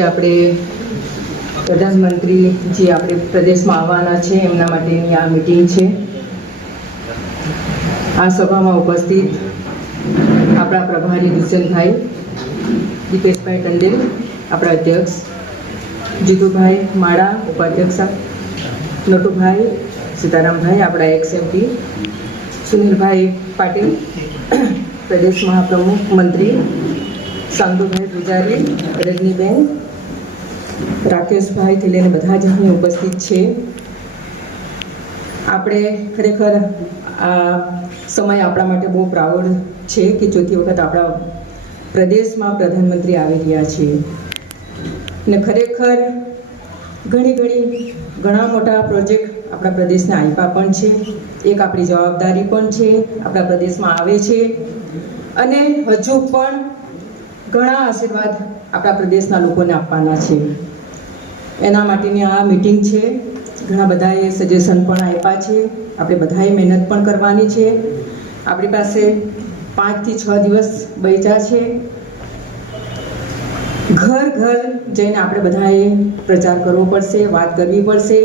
આજે આપણે પ્રધાનમંત્રી જે આપણે પ્રદેશમાં આવવાના છે એમના માટેની આ મીટિંગ છે. આ સભામાં ઉપસ્થિત આપણા પ્રભારી દુષ્યંતભાઈ, દીપેશભાઈ ટંડેલ આપણા અધ્યક્ષ, જીતુભાઈ માળા ઉપાધ્યક્ષ, નટુભાઈ સીતારામભાઈ આપણા એક્સ-એમપી, સુનિલભાઈ પાટીલ પ્રદેશ મહાપ્રમુખ મંત્રી, સાંતુભાઈ પૂજારી, રજનીબેન, રાકેશભાઈથી લઈને બધા જ અહીં ઉપસ્થિત છે. આપણે ખરેખર આ સમય આપણા માટે બહુ પ્રાઉડ છે કે ચોથી વખત આપણા પ્રદેશમાં પ્રધાનમંત્રી આવી રહ્યા છે ને ખરેખર ઘણા મોટા પ્રોજેક્ટ આપણા પ્રદેશને આપ્યા પણ છે. એક આપણી જવાબદારી પણ છે, આપણા પ્રદેશમાં આવે છે અને હજુ પણ ઘણા આશીર્વાદ આપણા પ્રદેશના લોકોને આપવાના છે. એના માટેની આ મીટિંગ છે. ઘણા બધાએ સજેશન પણ આપ્યા છે. આપણે બધાએ મહેનત પણ કરવાની છે. આપણી પાસે 5 થી 6 દિવસ બચ્યા છે. ઘર જઈને આપણે બધાએ પ્રચાર કરવો પડશે, વાત કરવી પડશે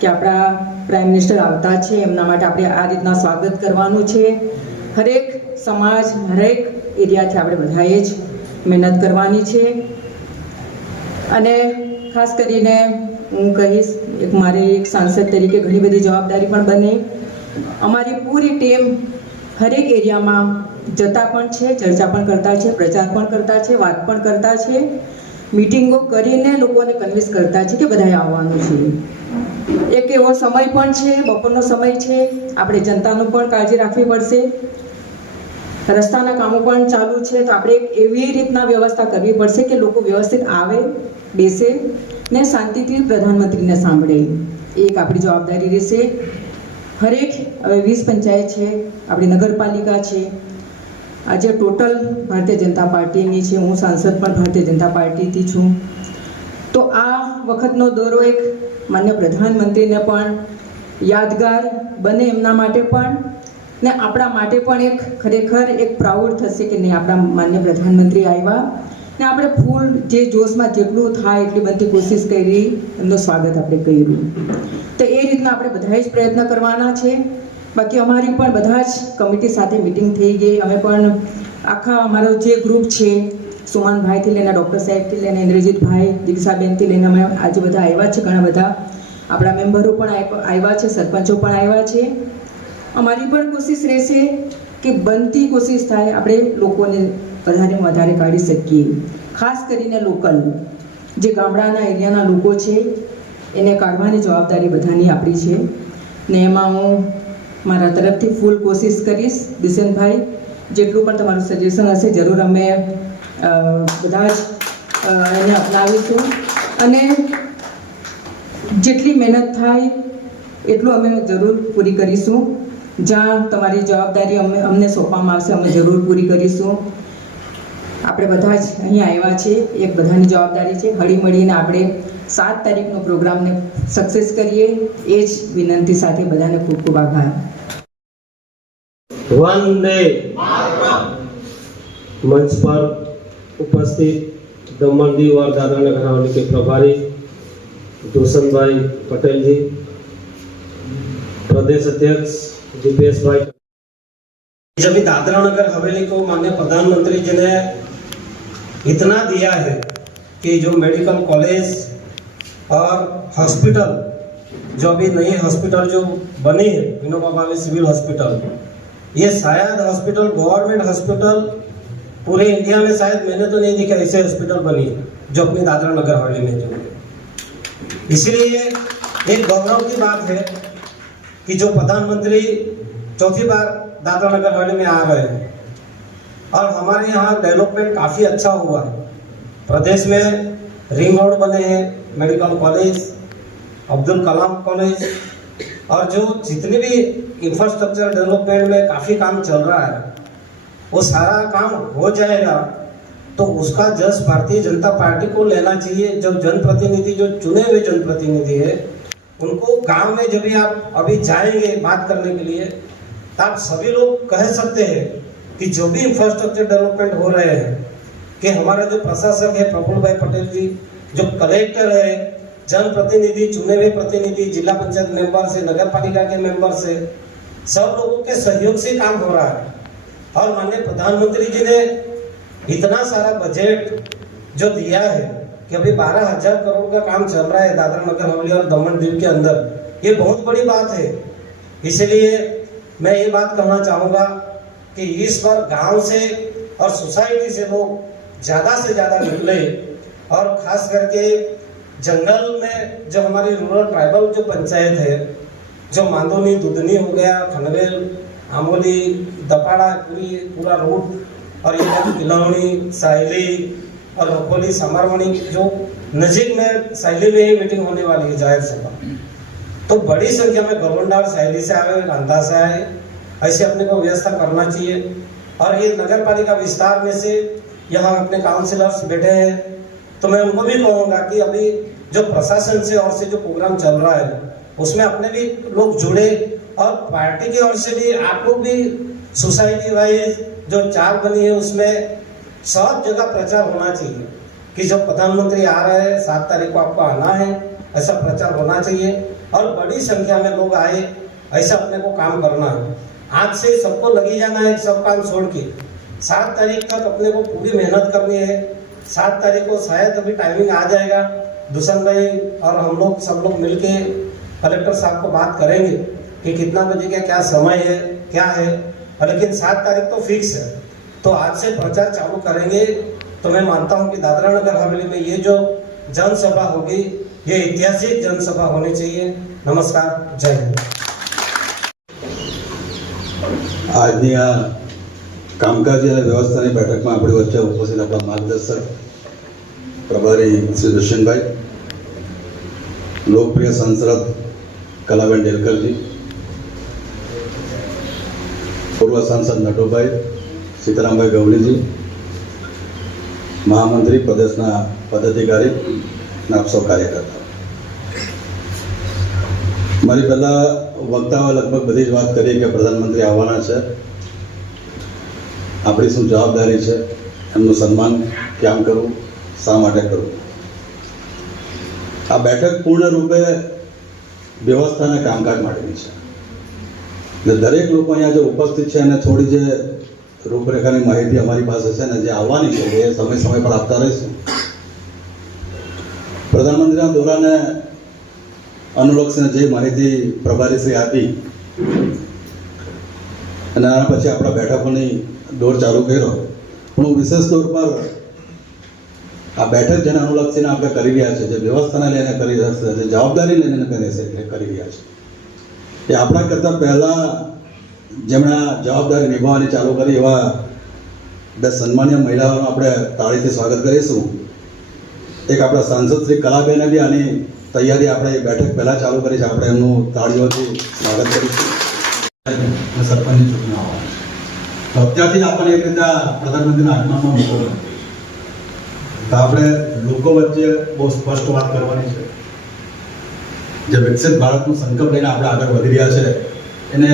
કે આપણા પ્રાઇમ મિનિસ્ટર આવતા છે, એમના માટે આપણે આ રીતના સ્વાગત કરવાનું છે. હરેક સમાજ, હરેક એરિયાથી આપણે બધાએ જ મહેનત કરવાની છે. અને ખાસ કરીને હું કહીશ, મારે એક સાંસદ તરીકે ઘણી બધી જવાબદારી પણ બને. અમારી પૂરી ટીમ હરેક એરિયામાં જતા પણ છે, ચર્ચા પણ કરતા છે, પ્રચાર પણ કરતા છે, વાત પણ કરતા છે, મીટિંગો કરીને લોકોને કન્વિન્સ કરતા છે કે બધાએ આવવાનું છે. એક એવો સમય પણ છે, બપોરનો સમય છે, આપણે જનતાનું પણ કાળજી રાખવી પડશે. રસ્તાના કામો પણ ચાલુ છે, તો આપણે એવી રીતના વ્યવસ્થા કરવી પડશે કે લોકો વ્યવસ્થિત આવે, બેસે ને શાંતિથી પ્રધાનમંત્રીને સાંભળે. એક આપણી જવાબદારી રહેશે. હરેક હવે 20 પંચાયત છે, આપણી નગરપાલિકા છે, આજે ટોટલ ભારતીય જનતા પાર્ટીની છે. હું સાંસદ પણ ભારતીય જનતા પાર્ટીથી છું. તો આ વખતનો દોરો એક માન્ય પ્રધાનમંત્રીને પણ યાદગાર બને, એમના માટે પણ ને આપણા માટે પણ એક ખરેખર એક પ્રાઉડ થશે કે નહીં, આપણા માન્ય પ્રધાનમંત્રી આવ્યા ને આપણે ફૂલ જે જોશમાં જેટલું થાય એટલી બધી કોશિશ કરી, એમનું સ્વાગત આપણે કર્યું. તો એ રીતના આપણે બધા જ પ્રયત્ન કરવાના છે. બાકી અમારી પણ બધા જ કમિટી સાથે મિટિંગ થઈ ગઈ. અમે પણ આખા અમારો જે ગ્રુપ છે, સુમનભાઈથી લઈને ડૉક્ટર સાહેબથી લઈને ઇન્દ્રજીતભાઈ, દીક્ષાબેનથી લઈને અમે આજે બધા આવ્યા છે. ઘણા બધા આપણા મેમ્બરો પણ આવ્યા છે, સરપંચો પણ આવ્યા છે. અમારી પણ કોશિશ રહેશે કે બનતી કોશિશ થાય આપણે લોકોને વધારે કાઢી શકીએ. ખાસ કરીને લોકલ જે ગામડાના એરિયાના લોકો છે એને કાઢવાની જવાબદારી બધાની આપણી છે ને એમાં હું મારા તરફથી ફૂલ કોશિશ કરીશ. દિશનભાઈ, જેટલું પણ તમારું સજેશન હશે જરૂર અમે બધા જ એને અપનાવીશું અને જેટલી મહેનત થાય એટલું અમે જરૂર પૂરી કરીશું. જ્યાં તમારી જવાબદારી અમને સોંપવામાં આવશે અમે જરૂર પૂરી કરીશું. આપણે બધા જ અહીંયા આવ્યા છે, એક બધાની જવાબદારી છે. હળીમળીને આપણે 7 તારીખનો પ્રોગ્રામને સક્સેસ કરીએ, એ જ વિનંતી સાથે બધાને ખૂબ ખૂબ આભાર. वंदे मंच पर उपस्थित दमन दीव और दादरा नगर हवेली के प्रभारी दुष्यंत पटेल जी, प्रदेश अध्यक्ष दीपेश भाई, जब दादरा नगर हवेली को माननीय प्रधानमंत्री जी ने इतना दिया है कि जो मेडिकल कॉलेज और हॉस्पिटल, जो अभी नई हॉस्पिटल जो बनी है विनोबा भावे सिविल हॉस्पिटल, ये शायद हॉस्पिटल गवर्नमेंट हॉस्पिटल पूरे इंडिया में शायद मैंने तो नहीं देखा ऐसे हॉस्पिटल बनी है जो अपनी दादरा नगर हवेली में जो है. इसलिए एक गौरव की बात है कि जो प्रधानमंत्री चौथी बार दादरा नगर हवेली में आ रहे हैं और हमारे यहाँ डेवलपमेंट काफ़ी अच्छा हुआ है. प्रदेश में रिंग रोड बने हैं, medical college, Abdul Kalam college और जो जितने भी इंफ्रास्ट्रक्चर डेवलपमेंट में काफ़ी काम चल रहा है, वो सारा काम हो जाएगा तो उसका जस भारतीय जनता पार्टी को लेना चाहिए. जब जनप्रतिनिधि, जो चुने हुए जनप्रतिनिधि है, उनको गांव में जब भी आप अभी जाएंगे बात करने के लिए, तो आप सभी लोग कह सकते हैं कि जो भी इंफ्रास्ट्रक्चर डेवलपमेंट हो रहे हैं कि हमारा जो प्रशासक है प्रफुल्ल भाई पटेल जी, जो कलेक्टर है, जनप्रतिनिधि, चुने हुए प्रतिनिधि, जिला पंचायत मेंबर से, नगर पालिका के मेंबर से, सब लोगों के सहयोग से काम हो रहा है। और माननीय प्रधानमंत्री जी ने इतना सारा बजट जो दिया है कि अभी 12,000 करोड़ का काम चल रहा है दादरा नगर हवेली और दमन दीव के अंदर, ये बहुत बड़ी बात है। इसलिए मैं ये बात कहना चाहूँगा कि इस बार गांव से और सोसाइटी से लोग ज़्यादा से ज़्यादा निकले और खास करके जंगल में जो हमारी रूरल ट्राइबल जो पंचायत है, जो मांदोनी, दुधनी हो गया, खनवेल, आमोली, दपाड़ा, पूरा रूट और ये किलौनी, सायली और रखोली, समरवणी, जो नजीक में सायली में ही मीटिंग होने वाली है जाहिर सभा, तो बड़ी संख्या में गवर्नर सायली से आए, रांधा से आए, ऐसे अपने को व्यवस्था करना चाहिए। और ये नगर पालिका विस्तार में से यहाँ अपने काउंसिलर्स बैठे हैं, तो मैं उनको भी कहूँगा कि अभी जो प्रशासन से और से जो प्रोग्राम चल रहा है उसमें अपने भी लोग जुड़े, और पार्टी की ओर से भी आप लोग भी सोसाइटी वाइज जो 4 बनी है उसमें सब जगह प्रचार होना चाहिए कि जब प्रधानमंत्री आ रहे हैं 7 तारीख को आपको आना है, ऐसा प्रचार होना चाहिए और बड़ी संख्या में लोग आए, ऐसा अपने को काम करना है। आज से सबको लगी जाना है, सब काम छोड़ के 7 तारीख तक अपने को पूरी मेहनत करनी है। 7 तारीख को शायद अभी टाइमिंग आ जाएगा, दुष्यंत भाई और हम लोग सब लोग मिलके कलेक्टर साहब को बात करेंगे कि कितना बजे का क्या समय है, क्या है, लेकिन 7 तारीख तो फिक्स है। तो आज से प्रचार चालू करेंगे, तो मैं मानता हूं कि दादरा नगर हवेली में ये जो जनसभा होगी ये ऐतिहासिक जनसभा होनी चाहिए। नमस्कार, जय हिंद। આજની આ કામકાજી અને વ્યવસ્થાની બેઠકમાં આપણી વચ્ચે ઉપસ્થિત આપણા માર્ગદર્શક પ્રભારી શ્રી દુષ્યંતભાઈ, લોકપ્રિય સાંસદ કલાબેન ડેલકરજી, પૂર્વ સાંસદ નટુભાઈ, સીતારામભાઈ ગવળીજી, મહામંત્રી, પ્રદેશના પદાધિકારી અને આપ સૌ કાર્યકર્તા, મારી પહેલા વક્તાઓએ લગભગ બધી જ વાત કરી કે પ્રધાનમંત્રી આવવાના છે, આપણી શું જવાબદારી છે, એમનું સન્માન કેમ કરવું, શા માટે કરવું. આ બેઠક પૂર્ણ રૂપે વ્યવસ્થાના કામકાજ માટેની છે. એટલે દરેક લોકો અહીંયા જે ઉપસ્થિત છે એને થોડી જે રૂપરેખાની માહિતી અમારી પાસે છે ને જે આવવાની છે એ સમય પર આપતા રહીશું. પ્રધાનમંત્રીના દોરાને અનુલક્ષીને જે માહિતી પ્રભારીશ્રી આપી અને આના પછી આપણા બેઠકોની દોર ચાલુ કર્યો, પણ હું વિશેષ તौर પર આ બેઠક જેને અનુલક્ષીને આપણે કરી રહ્યા છે, જે વ્યવસ્થાને લઈને કરી રહ્યા છે, જે જવાબદારી લઈને કરી રહ્યા છે, એ આપણા કરતાં પહેલાં જેમણે આ જવાબદારી નિભાવવાની ચાલુ કરી એવા 2 સન્માનીય મહિલાઓનું આપણે તાળીથી સ્વાગત કરીશું. એક આપણા સાંસદ શ્રી કલાબેને બી આની તૈયારી આપણે બેઠક પહેલાં ચાલુ કરી છે, આપણે એમનું તાળીઓથી સ્વાગત કરીશું. સરપંચની ચૂંટણી આવવાની તો અત્યારથી જ આપણને એક રીતે પ્રધાનમંત્રીના આગમનમાં મોકલો, તો આપણે લોકો વચ્ચે બહુ સ્પષ્ટ વાત કરવાની છે. જે વિકસિત ભારતનો સંકલ્પ લઈને આપણે આગળ વધી રહ્યા છે એને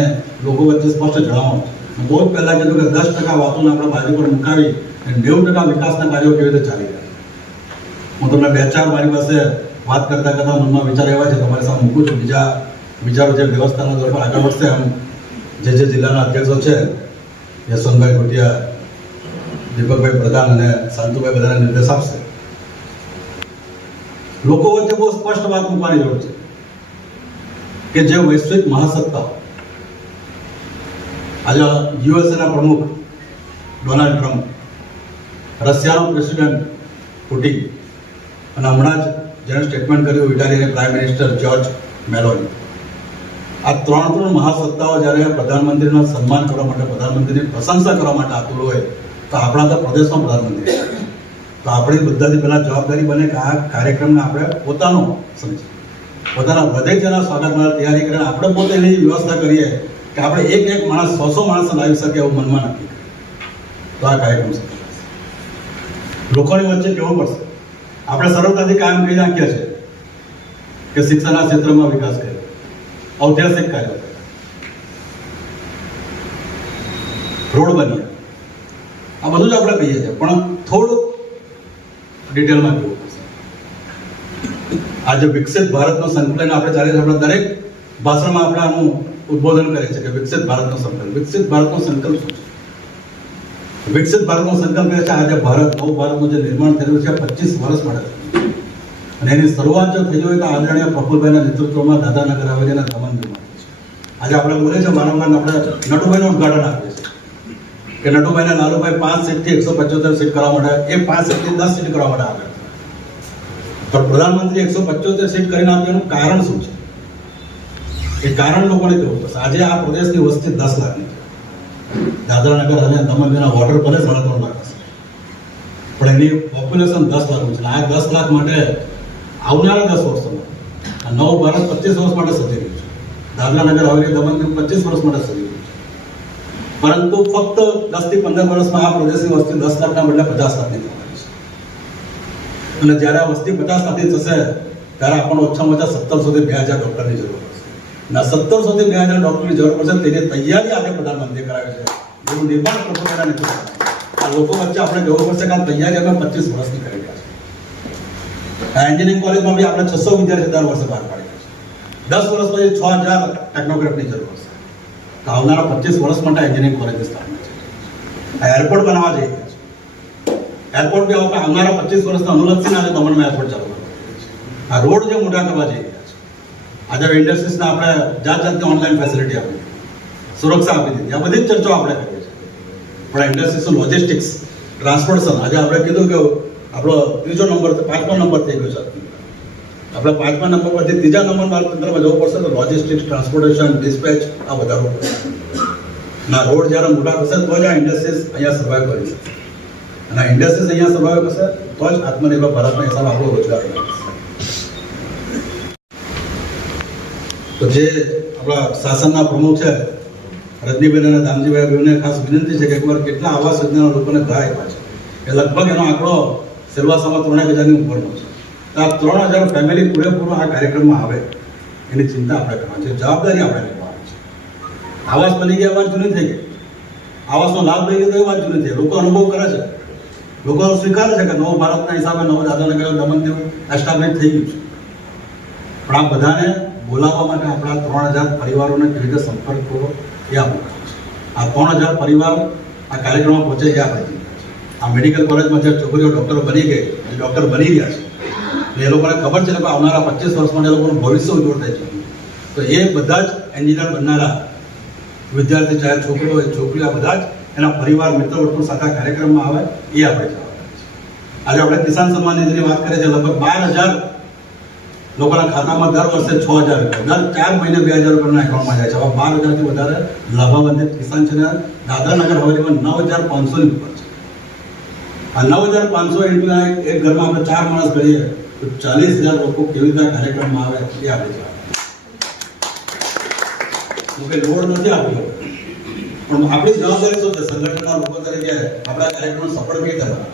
લોકો વચ્ચે સ્પષ્ટ જણાવવાનું. બહુ જ પહેલાં કીધું કે 10% વાતોને આપણે બાજુ પર મુકાવી અને 90% વિકાસના કાર્યો કેવી રીતે ચાલી રહ્યા. હું તમને 2-4 મારી પાસે વાત કરતાં મનમાં વિચાર એવા છે તમારી સામે મૂકું છું. બીજા વિચારો જે વ્યવસ્થાના દોર પર આગળ વધશે એમ જે જિલ્લાના અધ્યક્ષો છે, યશવંતભાઈ ભુટિયા, દીપકભાઈ પ્રધાન અને શાંતુભાઈ બધાને નિર્દેશ આપશે. લોકો વચ્ચે બહુ સ્પષ્ટ વાત મૂકવાની જરૂર છે કે જે વૈશ્વિક મહાસત્તાઓ આજે યુએસએના પ્રમુખ ડોનાલ્ડ ટ્રમ્પ, રશિયાનો પ્રેસિડેન્ટ પુટિન અને હમણાં જ જેણે સ્ટેટમેન્ટ કર્યું ઇટાલીના પ્રાઇમ મિનિસ્ટર જ્યોર્જ મેલોની, આ 3 મહાસત્તાઓ જ્યારે પ્રધાનમંત્રીનું સન્માન કરવા માટે, પ્રધાનમંત્રીની પ્રશંસા કરવા માટે આતુર હોય તો આપણા તો પ્રદેશનો પ્રધાનમંત્રી છે. તો આપણી બધાથી પહેલાં જવાબદારી બને કે આ કાર્યક્રમને આપણે પોતાનો સમજીએ, પોતાના હૃદયથી એના સ્વાગત માટે તૈયારી કરીને આપણે પોતે એની વ્યવસ્થા કરીએ કે આપણે એક માણસ 100 માણસ લાવી શકીએ એવું મનમાં નક્કી કરીએ તો આ કાર્યક્રમ છે. લોકોની વચ્ચે કેવું પડશે. આપણે સરળતાથી કામ કરી નાખીએ છીએ કે શિક્ષણના ક્ષેત્રમાં વિકાસ કર્યો, ઔદ્યોગિક કાર્યો કર્યા, રોડ બન્યા, આ બધું જ આપણે કહીએ છીએ, પણ થોડું ડિટેલમાં જોવું પડશે. આજે વિકસિત ભારતનો સંકલ્પ લઈને આપણે ચાલીએ છીએ. આપણે દરેક ભાષણમાં આપણે આનું ઉદ્બોધન કરીએ છીએ કે વિકસિત ભારતનો સંકલ્પ. વિકસિત ભારતનો સંકલ્પ શું છે? વિકસિત ભારતનો સંકલ્પ એ છે આજે ભારત નવ ભારતનું જે નિર્માણ થયેલું છે 25 વર્ષ માટે થયું. અને એની શરૂઆત જો થઈ હોય તો આદરણીય પ્રફુલભાઈના નેતૃત્વમાં દાદાનગર હવેલીના દમણદીવમાં થઈ છે. આજે આપણે બોલીએ છીએ વારંવાર આપણે નટુભાઈનું ઉદઘાટન આપીએ છીએ કે નટુભાઈને લાલુભાઈ 5 સીટથી 175 સીટ કરવા માટે એ 5 સીટથી 10 સીટ કરવા માટે આવે. પણ પ્રધાનમંત્રી 175 સીટ કરીને આપ્યાનું કારણ શું છે? એ કારણ લોકોને કેવું પડશે. આજે આ પ્રદેશની વસ્તી 10 લાખની છે. દાદરાનગર અને દમણના વોટર ભલે 3.5 લાખ હશે, પણ એની પોપ્યુલેશન 10 લાખનું છે. આ 10 લાખ માટે આવનારા 10 વર્ષોમાં આ નવ ભારત 25 વર્ષ માટે સજી રહ્યું છે. દાદરાનગર હવેલી દમણ 25 વર્ષ માટે સજી રહ્યું છે. પરંતુ ફક્ત 10 થી 15 વર્ષમાં આ પ્રદેશની વસ્તી 10 લાખના બદલે 50 લાખની થવાની છે. અને જ્યારે આ વસ્તી 50 લાખની થશે ત્યારે આપણને ઓછામાં ઓછા 1700 થી 2000 ડોક્ટરની જરૂર પડશે. ના 1700 થી 2000 ડોક્ટરની જરૂર પડશે. તેની તૈયારી આજે પ્રધાનમંત્રીએ કરાવી છે. એનું નિર્માણ પ્રભુતાના નેતૃત્વમાં. આ લોકો વચ્ચે આપણે જવું પડશે કે આ તૈયારી અમે 25 વર્ષની કરી રહ્યા છે. આ એન્જિનિયરિંગ કોલેજમાં બી આપણે 600 વિદ્યાર્થી દર વર્ષે બહાર પાડી રહ્યા છે. 10 વર્ષ પછી 6000 ટેકનોક્રેટની જરૂર પડશે. તો આવનારા 25 વર્ષ માટે એન્જિનિયરિંગ કોલેજની સ્થાપના છે. આ એરપોર્ટ બનાવવા જઈ રહ્યા છે. એરપોર્ટ બી આવનારા 25 વર્ષના અનુલક્ષીને આજે દમણમાં એરપોર્ટ ચાલુ કરવા જઈ રહ્યા છે. આ રોડ જે મોટા કરવા જઈ રહ્યા છે. આજે ઇન્ડસ્ટ્રીઝને આપણે જાતની ઓનલાઈન ફેસિલિટી આપી દીધી, સુરક્ષા આપી દીધી. આ બધી જ ચર્ચાઓ આપણે કરીએ છીએ. પણ ઇન્ડસ્ટ્રીઝનું લોજિસ્ટિક્સ, ટ્રાન્સપોર્ટેશન, આજે આપણે કીધું કે આપણો ત્રીજો નંબર 5મો નંબર થઈ ગયો છે. આપણે 5મા નંબર પરથી ત્રીજા નંબરમાં તંત્રમાં જવું પડશે તો લોજિસ્ટિક્સ, ટ્રાન્સપોર્ટેશન, ડિસ્પેચ આ વધારવું પડશે. ના રોડ જ્યારે મોટા થશે તો જ આ ઇન્ડસ્ટ્રીઝ અહીંયા સર્વાઈવ કરી શકશે. અને આ ઇન્ડસ્ટ્રીઝ અહીંયા સર્વાઈવ કરશે તો જ આત્મનિર્ભર ભારતના હિસાબે આપણો રોજગાર મળશે. તો જે આપણા શાસનના પ્રમુખ છે રજનીબેન અને દામજીભાઈ બેને ખાસ વિનંતી છે કે એકવાર કેટલા આવાસ યોજનાના લોકોને ઘર આપ્યા છે. એ લગભગ એનો આંકડો સેલવાસામાં 3000ની ઉપરનો છે. તો આ 3000 ફેમિલી પૂરેપૂરો આ કાર્યક્રમમાં આવે એની ચિંતા આપણે કરવાની છે, જવાબદારી આપણે લેવાની છે. આવાસ બની ગયા વાત જૂની થઈ ગઈ. આવાસનો લાભ લઈ લીધો એ વાત જૂની થઈ. લોકો અનુભવ કરે છે, લોકો સ્વીકારે છે કે નવ ભારતના હિસાબે નવ દાદરાનગર દમણદીવ એસ્ટાબ્લિશ થઈ ગયું છે. પણ આ બધાને બોલાવવા માટે આપણા 3000 પરિવારોને કેવી રીતે સંપર્ક કરવો એ આપણું કામ છે. આ 3000 પરિવાર આ કાર્યક્રમમાં પહોંચે એ આપણે ચિંતા છે. આ મેડિકલ કોલેજમાં જે છોકરીઓ ડૉક્ટર બની ગઈ, જે ડૉક્ટર બની રહ્યા છે, એ લોકોને ખબર છે કે આવનારા 25 વર્ષ માટે એ લોકોનું ભવિષ્ય ઉજ્જવળ થાય છે. તો એ બધા જ એન્જિનિયર બનનારા વિદ્યાર્થી, ચાહે છોકરીઓ હોય છોકરીઓ, બધા જ એના પરિવાર મિત્ર વર્તુળ સાથે કાર્યક્રમમાં આવે એ આપણે જવાબદારી છે. આજે આપણે કિસાન સન્માન નિધિની વાત કરીએ છીએ. લગભગ 12000 લોકોના ખાતામાં દર વર્ષે 6000 રૂપિયા, દર 4 મહિને 2000 રૂપિયાના એકાઉન્ટમાં જાય છે. હવે 12000થી વધારે લાભાન્વિત કિસાન છે. દાદરાનગર હવેલીમાં 9500ની ઉપર છે. આ 9500 એટલા એક ઘરમાં આપણે 4 માણસ કરીએ તો 40000 લોકો કેવી રીતે કાર્યક્રમમાં આવે એ આપણે જવાબદારી. લોડ નથી આપ્યો પણ આપણી જવાબદારી શું છે? સંગઠનના લોકો તરીકે આપણા કાર્યક્રમ સફળ કેવી રીતે બનાવે?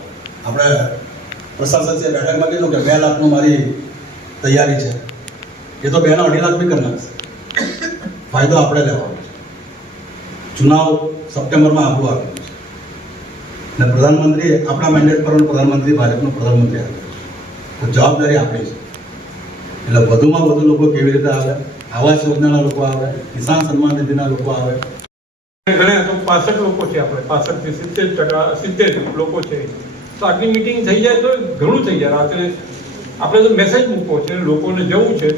આપણે પ્રશાસન બેઠકમાં કીધું કે 2 લાખનું મારી તૈયારી છે. એ તો 2 ના 2.5 લાખ બી કરી નાખશે. ફાયદો આપણે લેવાનો છે. ચુનાવ સપ્ટેમ્બરમાં આપવું આપ્યું છે. અને પ્રધાનમંત્રી આપણા મેન્ડેટ પર પ્રધાનમંત્રી ભાજપનો પ્રધાનમંત્રી આવ્યો છે. તો જવાબદારી આપણી છે. એટલે વધુમાં વધુ લોકો કેવી રીતે આવે, આવાસ યોજનાના લોકો આવે, કિસાન સન્માન નિધિના લોકો આવે. ગણ્યા તો 65 લોકો છે. આપણે 65 થી 70% લોકો છે. તો આટલી મિટિંગ થઈ જાય તો ઘણું થઈ જાય. રાત્રે આપણે તો મેસેજ મૂકવો છે, લોકોને જવું છે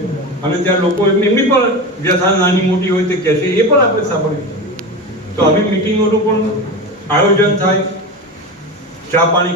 અને ત્યાં લોકો એમની પણ વ્યથા નાની મોટી હોય તે કહે છે એ પણ આપણે સાંભળ્યું. તો આવી મિટિંગોનું પણ આયોજન થાય, ચા પાણી